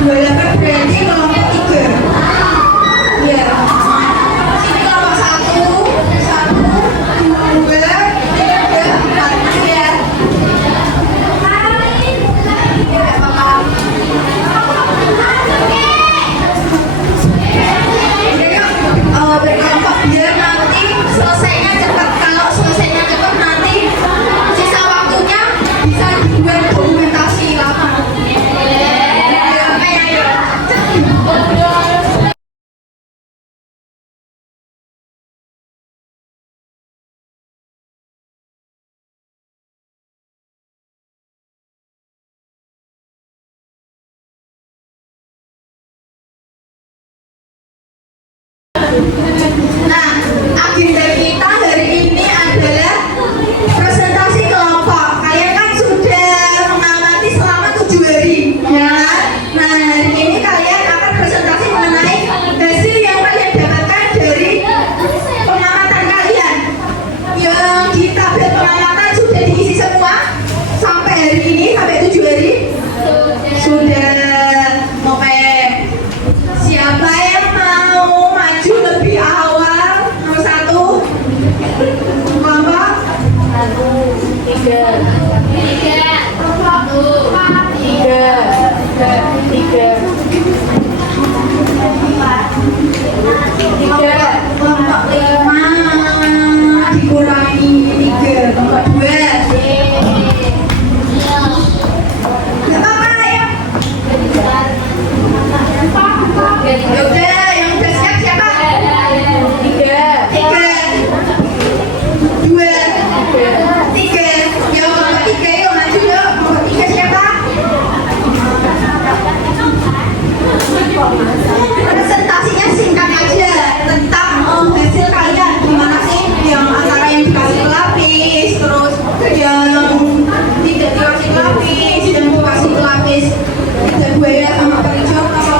Bayangkan berarti kelompok 3. Iya. Sini kelompok 1, 2, 3, 4 ya. Tidak apa-apa. Berkelompok biar nanti selesainya cepat. Kalau selesainya cepat nanti sisa waktunya bisa dibuat dokumentasi lama. Nah, agenda kita hari ini adalah presentasi kelompok. Kalian kan sudah mengamati selama 7 hari, ya. Nah, hari ini kalian akan presentasi mengenai hasil yang kalian dapatkan dari pengamatan kalian. Yang di tabel pengamatan sudah diisi semua sampai hari ini, sampai 7 hari. Sudah. Oke. Siapa yang mau maju lebih awal? Nomor 1. Kelompok 3 kelompok 5 dikurangi 3. Kelompok 2. Gak apa-apa ya. Udah, yang udah siap siapa? 3, 2, 3. Yang kelompok 3 yuk maju yuk. Kelompok 3 siapa? Presentasinya singkat aja tentang hasil kalian. Gimana sih yang antara yang dikasih lapis, terus yang tidak dikasih lapis, dan dikasih lapis tidak buaya sama hijau apa?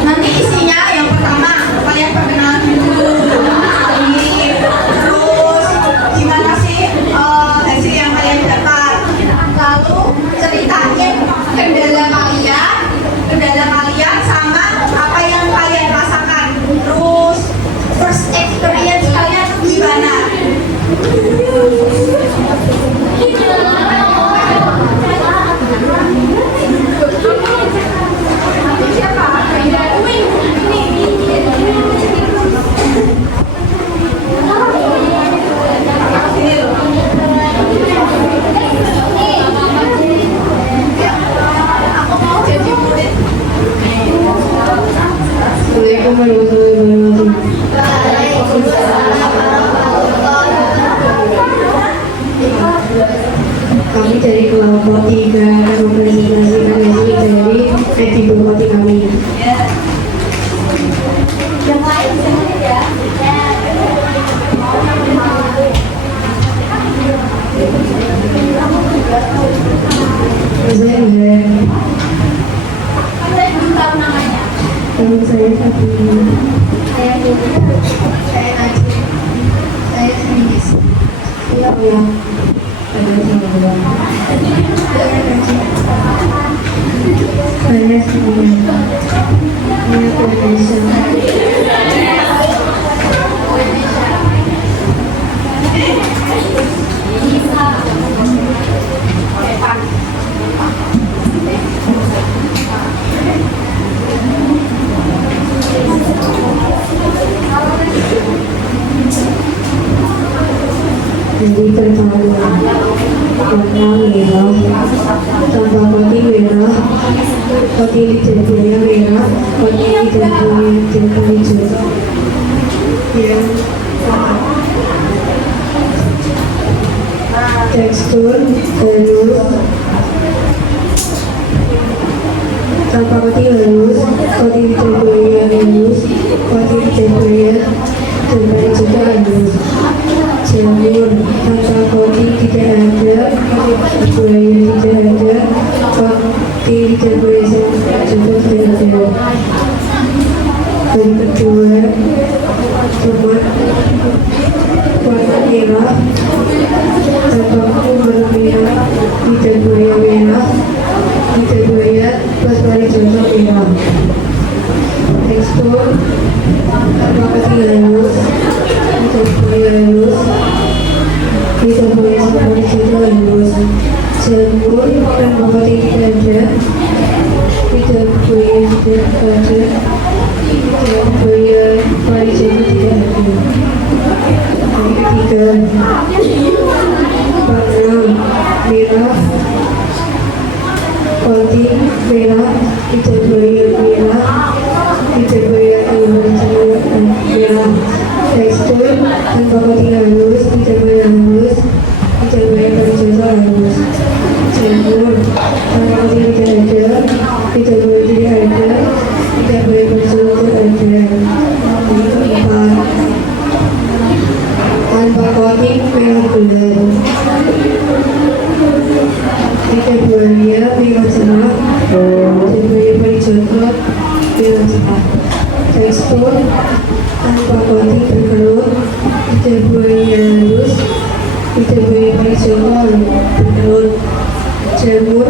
Nanti isinya yang pertama kalian perkenalan dulu. Terus gimana sih hasil yang kalian dapat? Lalu ceritain kendala kalian sama apa yang kalian rasakan. Terus first experience kalian gimana? Kami dari kelompok 3 mempresentasikan hasil dari epidemiologi kami. Yang lain ya. Saya teman saya Fatima. Saya Najib. Saya Fenis. Iya ya. Ada semua. Saya semua. Saya Indonesia. Jadi pertama warna merah, tambah putih merah, putih jadinya merah, putih jadinya hijau. Yang tekstur halus, tanpa putih halus, putih jadinya halus, putih jadinya juga halus. Jamur tanpa kopi tidak ada, buaya tidak ada, kopi tidak boleh juga tidak ada. Dan kedua, tomat warna merah, tanpa warna merah, tidak buaya merah, tanpa kota ini tidak ada, tidak boleh tidak ada, tidak boleh pariwisata tidak ada. Yang ketiga, warna merah, koting merah, tidak boleh merah, tidak boleh merah. Tekstur tanpa koting halus, tidak boleh halus, tidak boleh pariwisata halus. Jamur tanpa koting tidak ada, tidak boleh tidak ada, tidak boleh pariwisata ada. Yang keempat, tanpa coating merah bulan, tidak boleh merah cerah, tidak boleh pariwisata merah cerah. Tekstur tanpa coating berkelut, tidak boleh halus, tidak boleh pariwisata berkelut. Jamur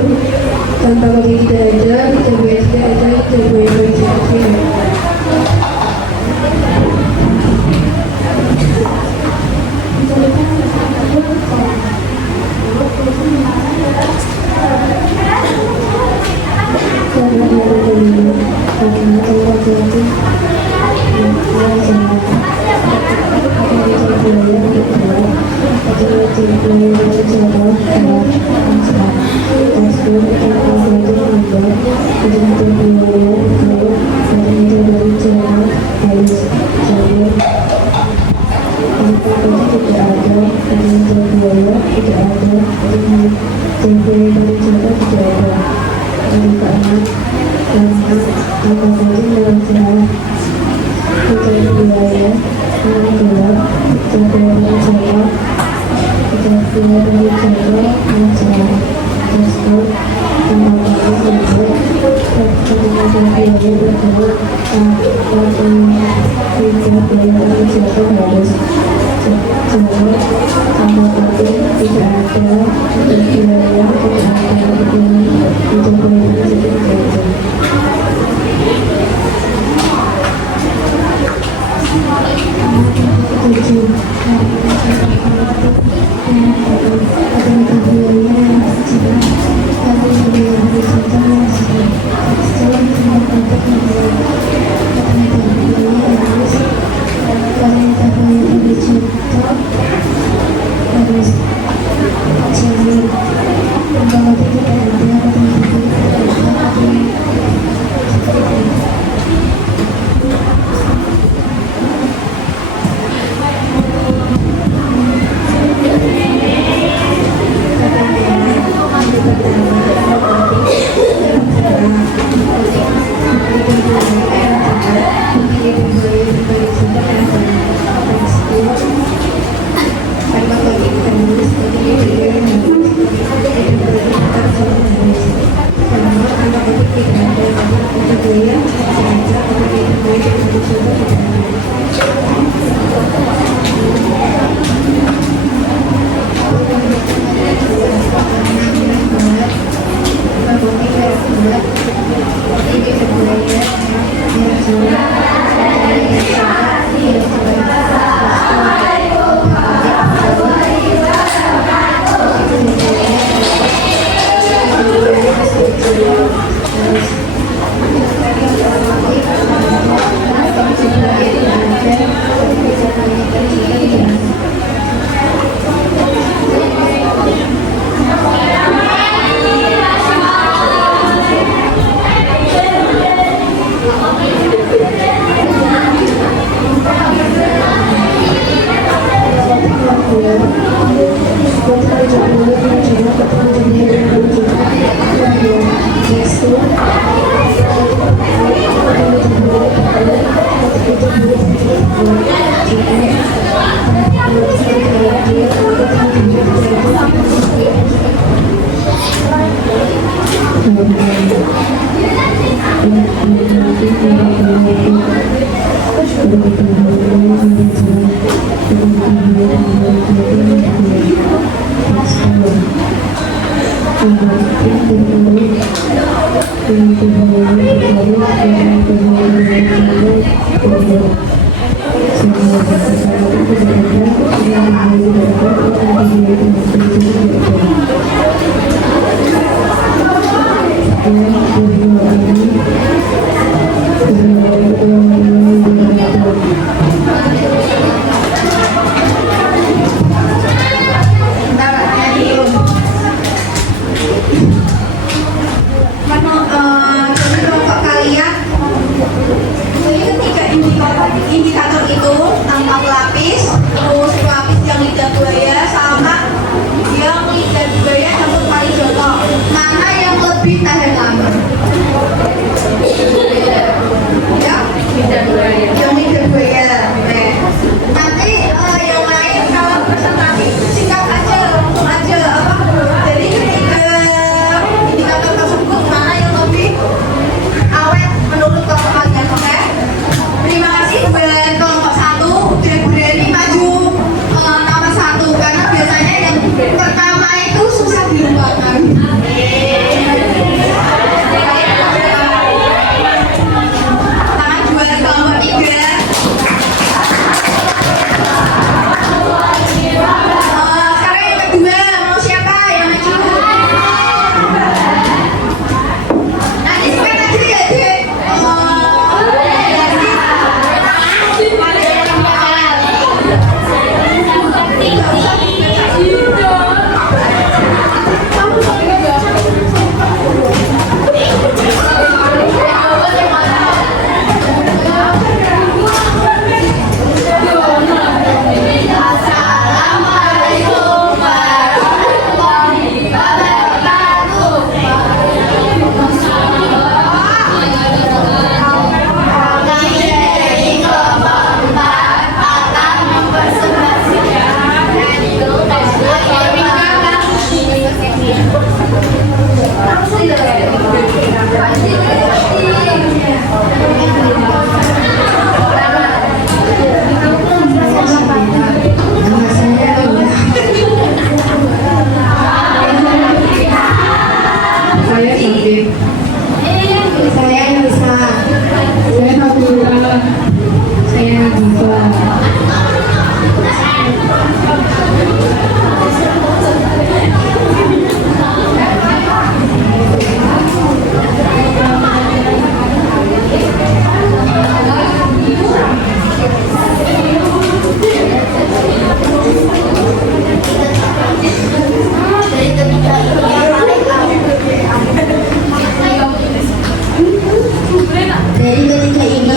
tanpa coating tidak ada, tidak boleh pariwisata tidak ada. Nama saya Luna. Saya Sabit. Saya Nisa. Saya Fatura. Saya Diva. Dari ketiga ini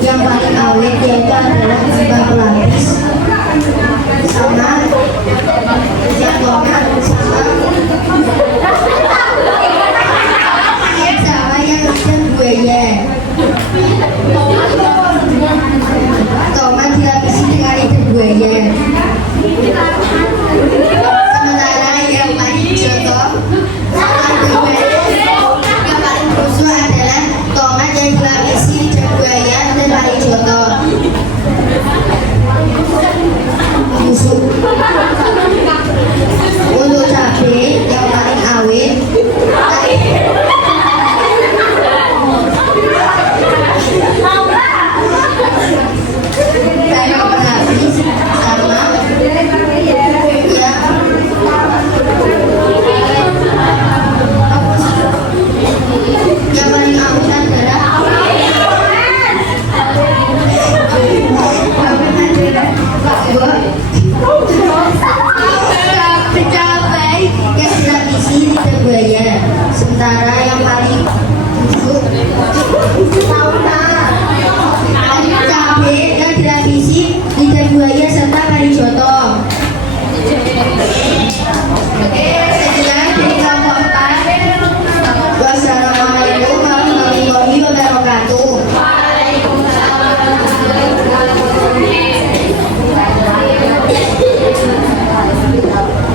yang paling awet yaitu adalah Mbak Pelapis sama yang donat sama yang ikan buaya. Tomat dilapisi dengan ikan buaya. Sementara yang paling contoh yang paling busuk adalah tomat yang dilapisi lidah buaya dan paling joto. Busuk. Untuk cabai yang paling awet saya pelapis sama yang paling awet adalah cabai yang dilapisi lidah buaya. Sementara yang paling busuk cabai yang dilapisi lidah buaya serta paling joto. Sekian dari kelompok 4. Wassalamualaikum warahmatullahi wabarakatuh.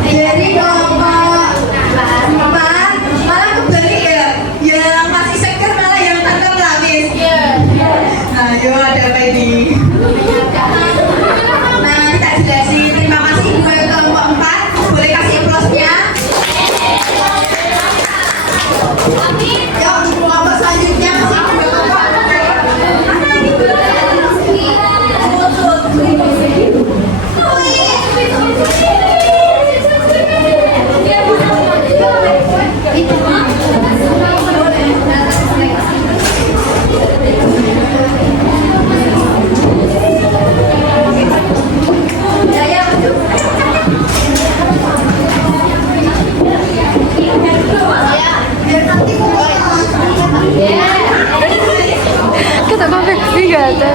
Dari kelompok 4 malah kebalik ya, yang masih seger malah yang tante pelapis. Nah, yuk ada apa ini? Nah, kita jelasin. Terima kasih buat kelompok 4. Boleh kasih aplausnya? Yuk, kelompok selanjutnya masih dua kelompok. Kita konveksi gak ada.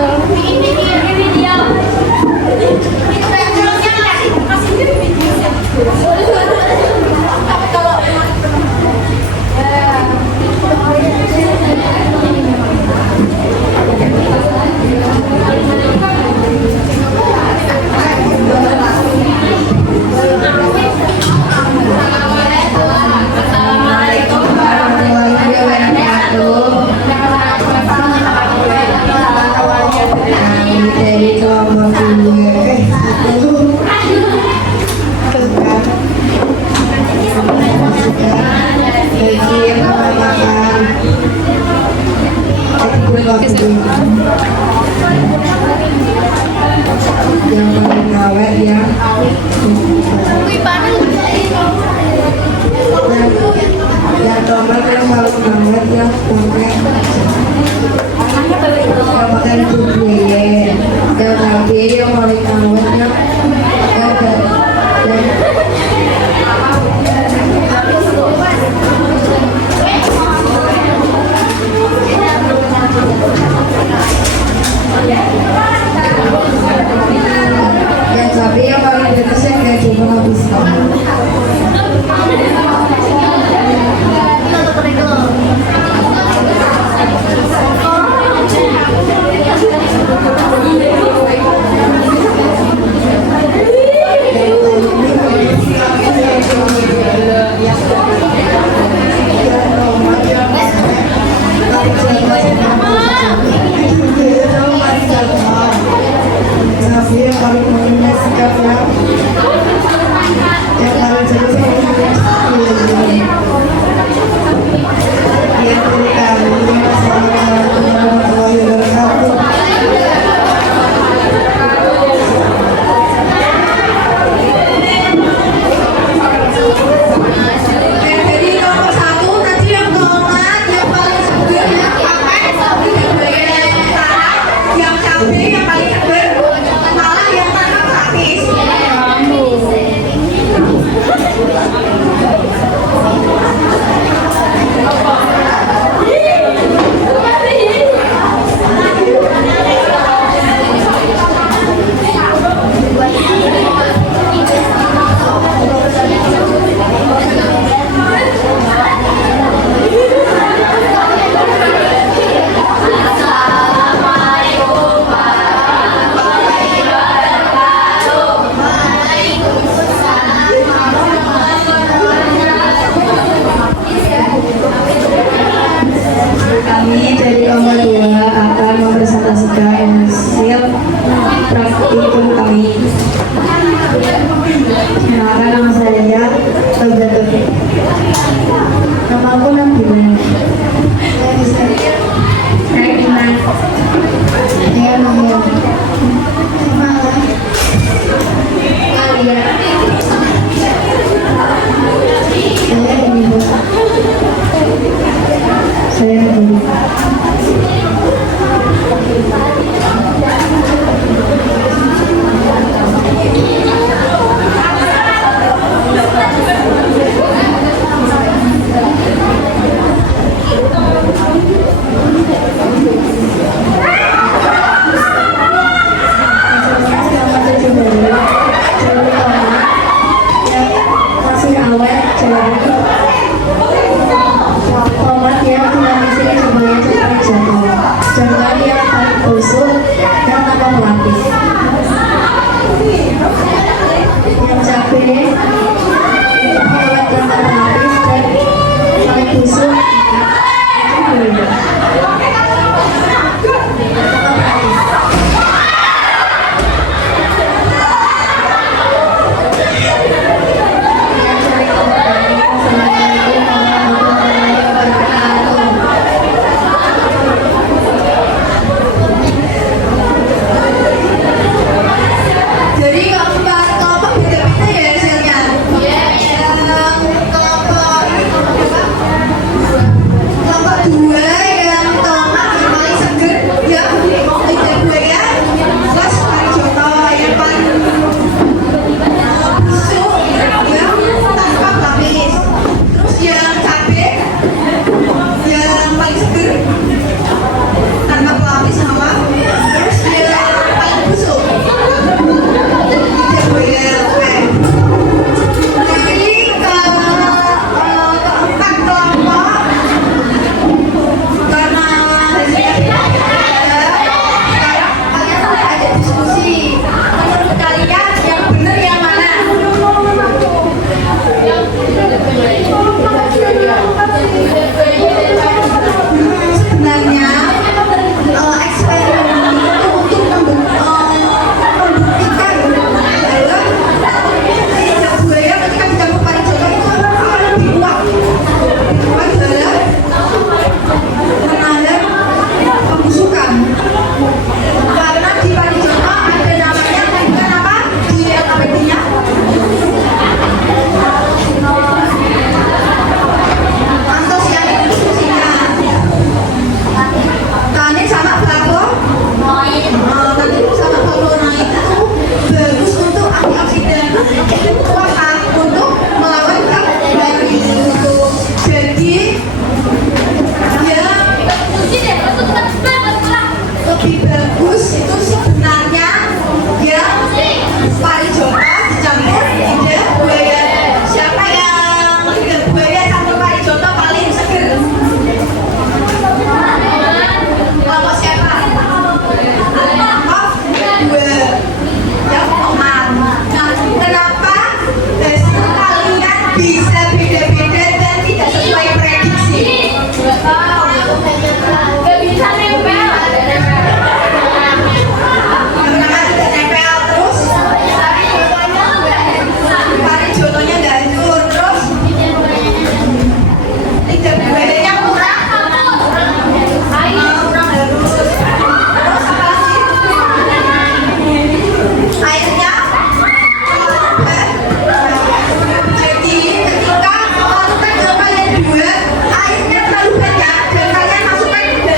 Assalamualaikum warahmatullahi wabarakatuh. Kami dari kelompok 1 bagi yang makan yang paling awet yang tomat yang paling awet yang pakai buaya. Yang cabai yang paling awet yang yang cabai yang paling dekat saya kayak coba habis. Nama aku Nabila. Saya bisa. Saya Iman. Saya Mahir. Malah. Alia. Saya Ibu. Saya Ibu. Masih awet, jadi tomat yang tidak bisa sebanyak jatuh. Jangan yang paling busuk dan tanpa pelapis. Yang cabai awet dan tanpa pelapis dan paling busuk itu gulai. Jadi kelompok beda-beda ya hasilnya. Kelompok 2 yang tomat yang paling seger ya lidah buaya plus parijoto yang paling busuk ya tanpa pelapis. Terus yang cabai yang paling seger tanpa pelapis sama. Terus yang paling busuk lidah buaya. Jadi keempat kelompok karena hasilnya sekarang kalian mulai ada diskusi. Menurut kalian yang benar yang mana? Sebenarnya eksperimen itu untuk membuktikan bahwa lidah buaya ketika dicampur parijoto itu akan lebih kuat. Kuat dalam menahan pembusukan. Karena di parijoto ada namanya bukan apa di LKPD-nya antosianin diskusinya. Tanin sama flavonoid sama flavonoid itu bagus untuk antioksidan. Apa? Untuk melawan bakteri. Jadi ya lebih bagus itu sebenarnya ya parijoto dicampur lidah buaya. Siapa yang lidah buaya campur parijoto paling seger? Kelompok siapa? Kelompok 2 yang tomat. Nah, kenapa hasil kalian bisa beda-beda dan tidak sesuai prediksi? Karena tidak nempel terus parijotonya nggak hancur, terus lidah buayanya kurang halus. Terus apa lagi? Airnya jadi ketika konten yang kalian buat airnya terlalu banyak dan kalian masukkan ke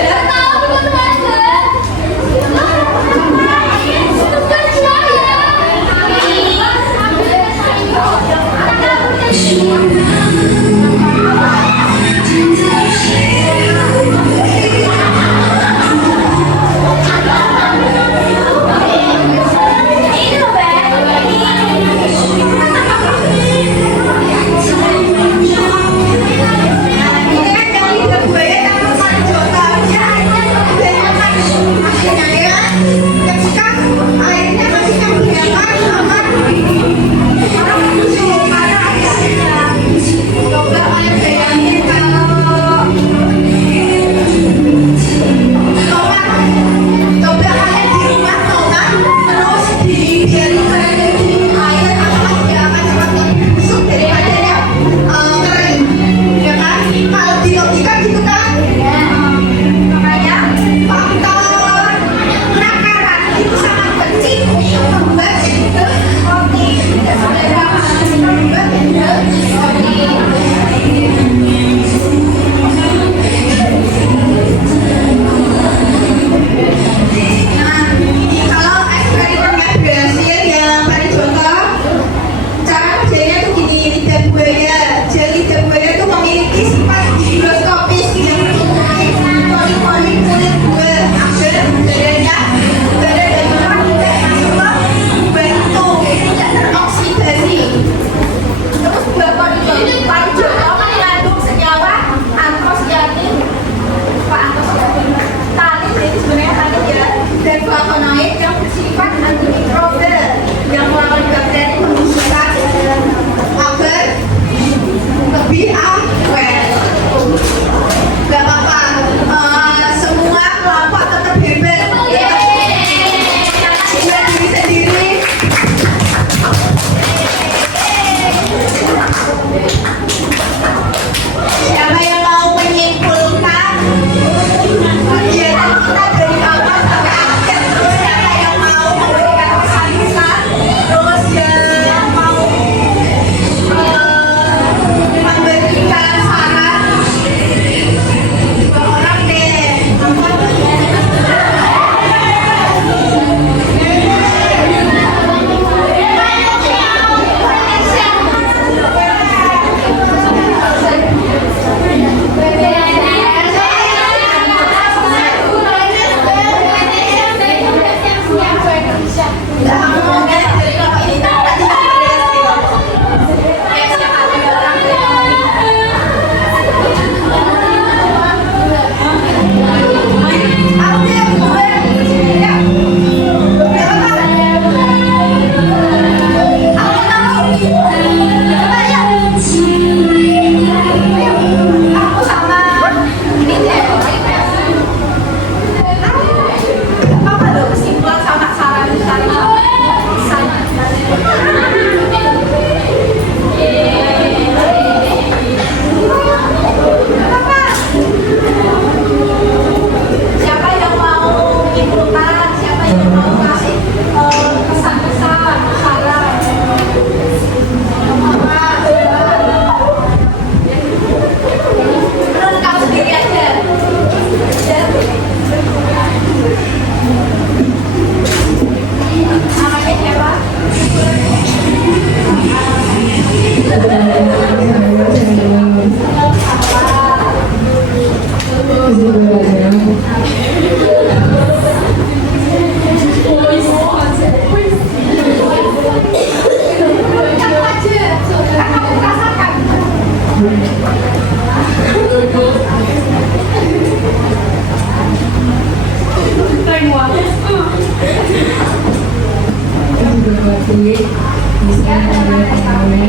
bisa mendengarnya.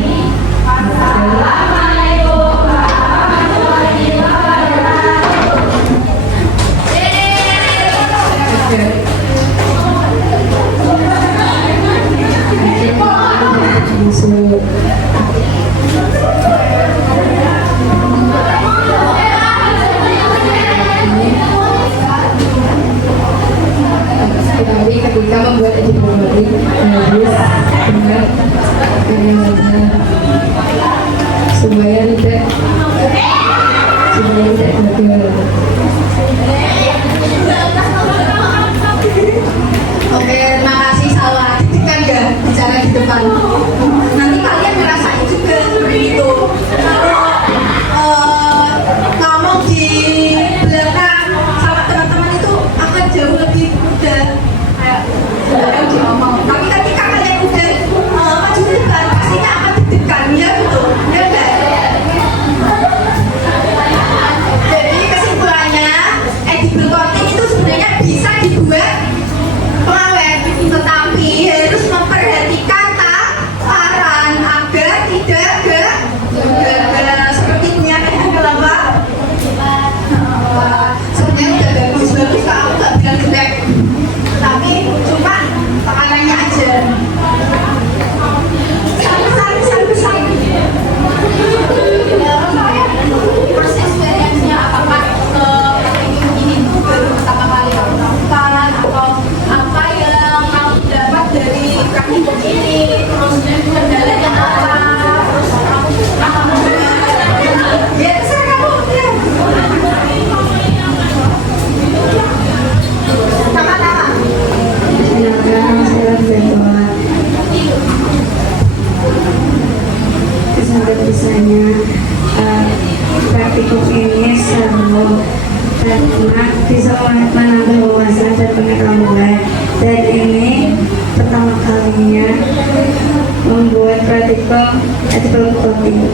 Sekali ketika membuat edit harus benar dan benar supaya tidak gagal. Oke, terima kasih Salwa. Kan ya bicara di depan. Nanti kalian ngerasain juga seperti itu. Kalau ngomong di belakang sama teman-teman itu akan jauh lebih mudah. Kayak sebenarnya diomong. Tapi ketika kalian udah maju ke depan, pastinya akan deg-degan ya gitu. Ya enggak? Jadi kesimpulannya, edible content itu sebenarnya bisa dibuat pengawet, tetapi harus memperhatikan takaran agar tidak gagal seperti penyakit kelapa. Sebenarnya udah bagus-bagus, kalau aku nggak bilang jelek, tapi cuma takarannya aja. Besar. Proses experience-nya apakah ini tuh baru pertama kali kamu lakukan atau apa yang kamu dapat dari praktik ini, terus kendalanya apa, terus kamu ya terserah kamu ya. Sama-sama. Silakan saya berdoa. Kesan-kesannya praktikum ini seru karena bisa menambah wawasan dan pengetahuan, dan ini pertama kalinya membuat praktikum edible coding.